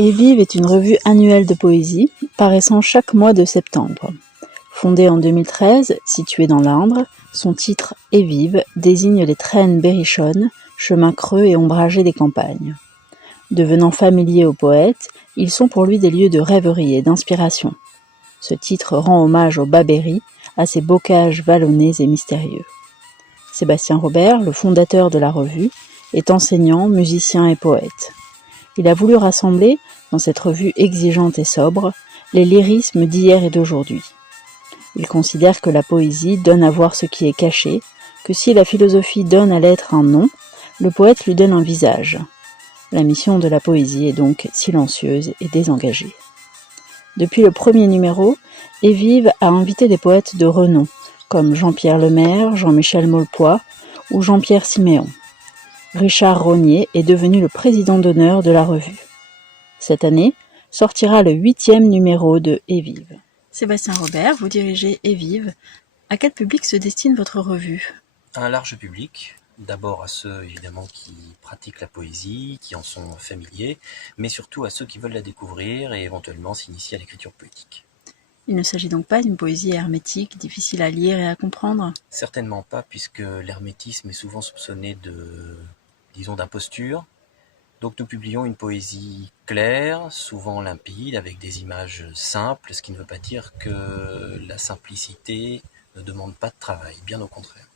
Et Vive est une revue annuelle de poésie, paraissant chaque mois de septembre. Fondée en 2013, située dans l'Indre, son titre « Et Vive » désigne les traînes berrichonnes, chemins creux et ombragés des campagnes. Devenant familiers au poète, ils sont pour lui des lieux de rêverie et d'inspiration. Ce titre rend hommage au Bas-Berry, à ses bocages vallonnés et mystérieux. Sébastien Robert, le fondateur de la revue, est enseignant, musicien et poète. Il a voulu rassembler, dans cette revue exigeante et sobre, les lyrismes d'hier et d'aujourd'hui. Il considère que la poésie donne à voir ce qui est caché, que si la philosophie donne à l'être un nom, le poète lui donne un visage. La mission de la poésie est donc silencieuse et désengagée. Depuis le premier numéro, Et Vive a invité des poètes de renom, comme Jean-Pierre Lemaire, Jean-Michel Maulepoix ou Jean-Pierre Siméon. Richard Rognier est devenu le président d'honneur de la revue. Cette année, sortira le 8e numéro de Et Vive. Sébastien Robert, vous dirigez Et Vive. À quel public se destine votre revue ? À un large public, d'abord à ceux évidemment qui pratiquent la poésie, qui en sont familiers, mais surtout à ceux qui veulent la découvrir et éventuellement s'initier à l'écriture poétique. Il ne s'agit donc pas d'une poésie hermétique, difficile à lire et à comprendre ? Certainement pas, puisque l'hermétisme est souvent soupçonné d'imposture. Donc nous publions une poésie claire, souvent limpide, avec des images simples, ce qui ne veut pas dire que la simplicité ne demande pas de travail, bien au contraire.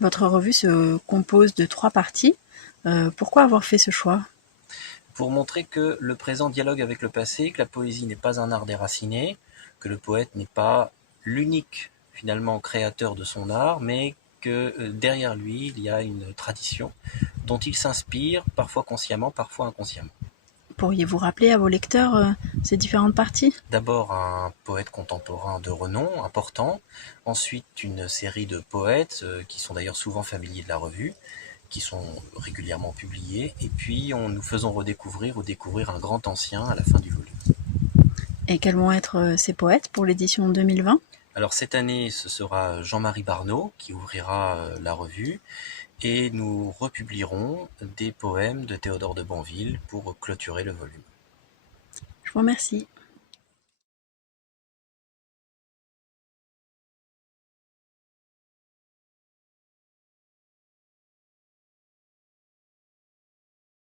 Votre revue se compose de 3 parties. Pourquoi avoir fait ce choix ? Pour montrer que le présent dialogue avec le passé, que la poésie n'est pas un art déraciné, que le poète n'est pas l'unique finalement créateur de son art, mais que derrière lui, il y a une tradition dont il s'inspire, parfois consciemment, parfois inconsciemment. Pourriez-vous rappeler à vos lecteurs ces différentes parties ? D'abord un poète contemporain de renom, important, ensuite une série de poètes qui sont d'ailleurs souvent familiers de la revue, qui sont régulièrement publiés, et puis nous faisons redécouvrir ou découvrir un grand ancien à la fin du volume. Et quels vont être ces poètes pour l'édition 2020 ? Alors cette année, ce sera Jean-Marie Barnaud qui ouvrira la revue, et nous republierons des poèmes de Théodore de Banville pour clôturer le volume. Je vous remercie.